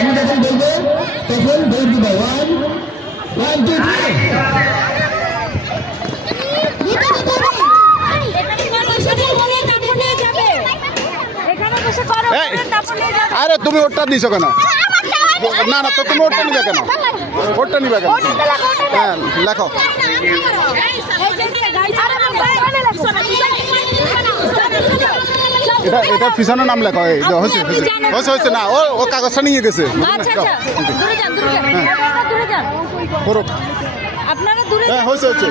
আমি যখন বলবো তখন দৌড় দিবা। 1 2 3 আরে তুমি ওটা দিছো কেন? না না, তো তুমি ওটা নিবে কেন? ওটা নিবে কেন? হ্যাঁ লেখো। এটা পিছনের নাম লেখো। এই হয়েছে হয়েছে হয়েছে না, ও কাগজটা নিয়ে গেছে। হ্যাঁ হয়েছে হয়েছে।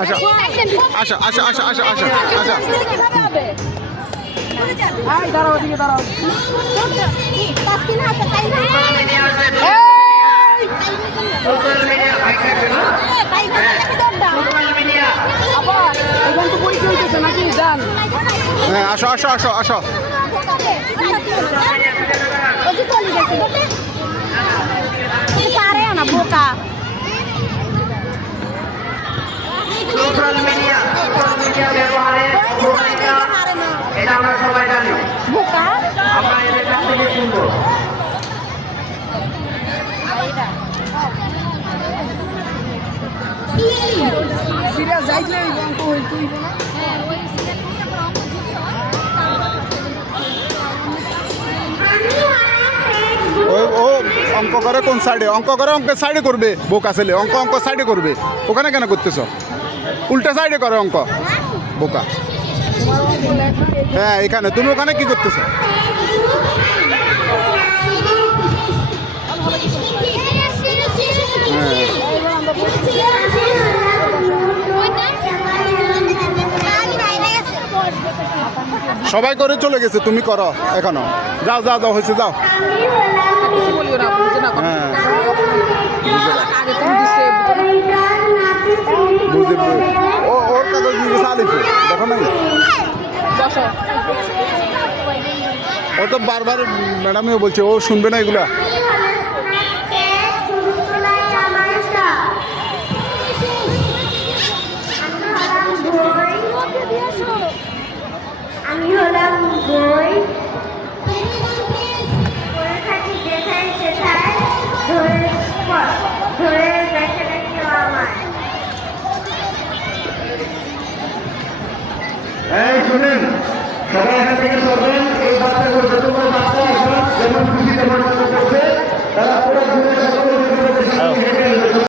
আচ্ছা আচ্ছা আচ্ছা আচ্ছা আচ্ছা আচ্ছা হ্যাঁ আসো আসো আসো আসো। বোকা সোশ্যাল মিডিয়া ব্যবহারে এটা আমরা সবাই জানি। আমরা এদের কাছ থেকে শুনবো। সিরিয়াস যাইলে অঙ্ক হইতো না। ও অঙ্ক করে কোন সাইডে? অঙ্ক করে অঙ্কের সাইডে করবে। বোকা ছেলে অঙ্ক অঙ্ক সাইডে করবে। ওখানে কেন করতেছ? উল্টা সাইডে করে অঙ্ক। বোকা। হ্যাঁ এখানে। তুমি ওখানে কি করতেছো? সবাই করে চলে গেছে, তুমি করো এখনো। যাও যাও যাও, হয়েছে যাও। হ্যাঁ বুঝে ওর কাগজ নিয়ে গেছে আলিফে, দেখো না? ও তো বারবার ম্যাডামও বলছে, ও শুনবে না এগুলা।